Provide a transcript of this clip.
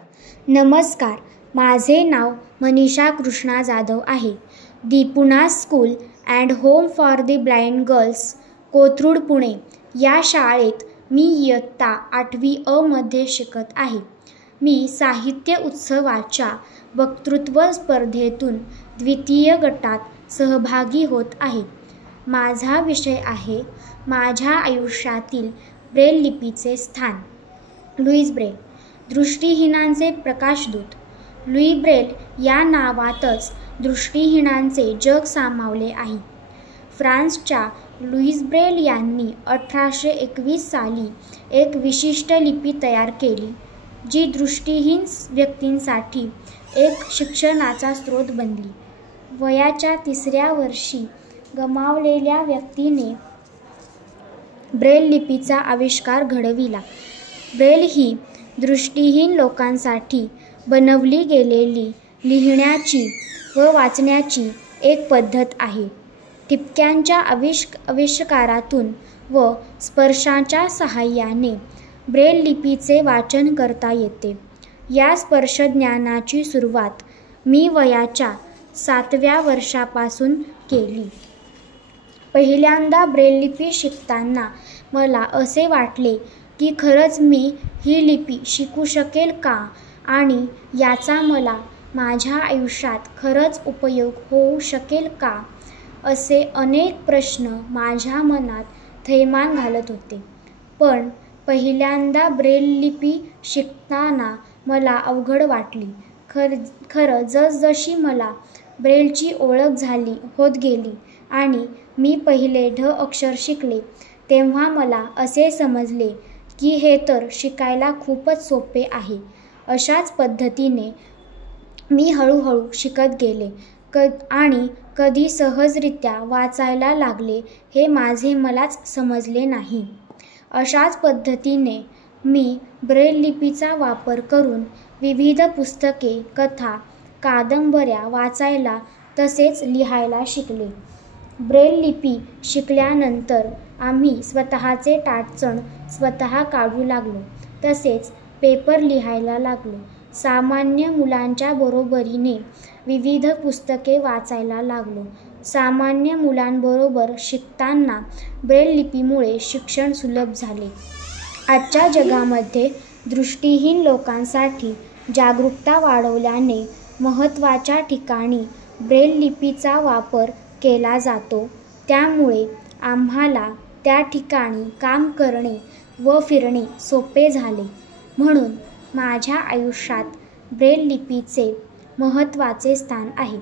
नमस्कार, माझे नाव मनीषा कृष्णा जाधव आहे. The Poona school and home for the blind girls, Kothrud, Pune या शाळेत मी इयत्ता 8वी अ मध्ये शिकत आहे. मी साहित्य उत्सवाच्या वक्तृत्व स्पर्धेतून द्वितीय गटात सहभागी होत आहे. माझा विषय आहे माझ्या आयुष्यातील ब्रेल लिपीचे स्थान. लुईस ब्रेल, दृष्टिहीनांचे प्रकाशदूत. लुई ब्रेल या नावातच दृष्टिहीनांचे जग सामावले आहे. फ्रान्सच्या लुईस ब्रेल यांनी 1821 साली एक विशिष्ट लिपी तयार केली, जी दृष्टिहीन व्यक्तींसाठी एक शिक्षणाचा स्रोत बनली. वयाच्या 3ऱ्या वर्षी गमावलेल्या व्यक्तीने ब्रेल लिपीचा आविष्कार घडविला. ब्रेल ही दृष्टिहीन लोकांसाठी बनवली गेलेली लिहिण्याची व वाचण्याची एक पद्धत आहे. ठिपक्यांच्या आविष्कारातून व स्पर्शाच्या सहाय्याने ब्रेल लिपीचे वाचन करता येते. या स्पर्शज्ञानाची सुरुवात मी वयाच्या 7व्या वर्षापासून केली. पहिल्यांदा ब्रेल लिपी शिकताना मला असे वाटले की खरंच मी ही लिपी शिकू शकेल का आणि याचा मला माझ्या आयुष्यात खरंच उपयोग होऊ शकेल का, असे अनेक प्रश्न माझ्या मनात थैमान घालत होते. पण पहिल्यांदा ब्रेल लिपी शिकताना मला अवघड वाटली. खरं जसजशी मला ब्रेलची ओळख होत गेली आणि मी पहिले ढ अक्षर शिकले, तेव्हा मला असे समजले की हे तर शिकायला खूपच सोपे आहे. अशाच पद्धतीने मी हळूहळू शिकत गेले आणि कधी सहजरित्या वाचायला लागले हे माझे मलाच समजले नाही. अशाच पद्धतीने मी ब्रेल लिपीचा वापर करून विविध पुस्तके, कथा, कादंबऱ्या वाचायला तसेच लिहायला शिकले. ब्रेल लिपी शिकल्यानंतर आम्ही स्वतःचे टाटचण स्वतः काढू लागलो. तसेच पेपर लिहायला लागलो. सामान्य मुलांच्या बरोबरीने विविध पुस्तके वाचायला लागलो. सामान्य मुलांबरोबर शिकताना ब्रेल लिपीमुळे शिक्षण सुलभ झाले. आजच्या जगामध्ये दृष्टिहीन लोकांसाठी जागरूकता वाढवल्याने महत्त्वाच्या ठिकाणी ब्रेल लिपीचा वापर केला जातो. त्यामुळे आम्हाला त्या ठिकाणी काम करणे व फिरणे सोपे झाले. म्हणून माझ्या आयुष्यात ब्रेल लिपीचे महत्त्वाचे स्थान आहे.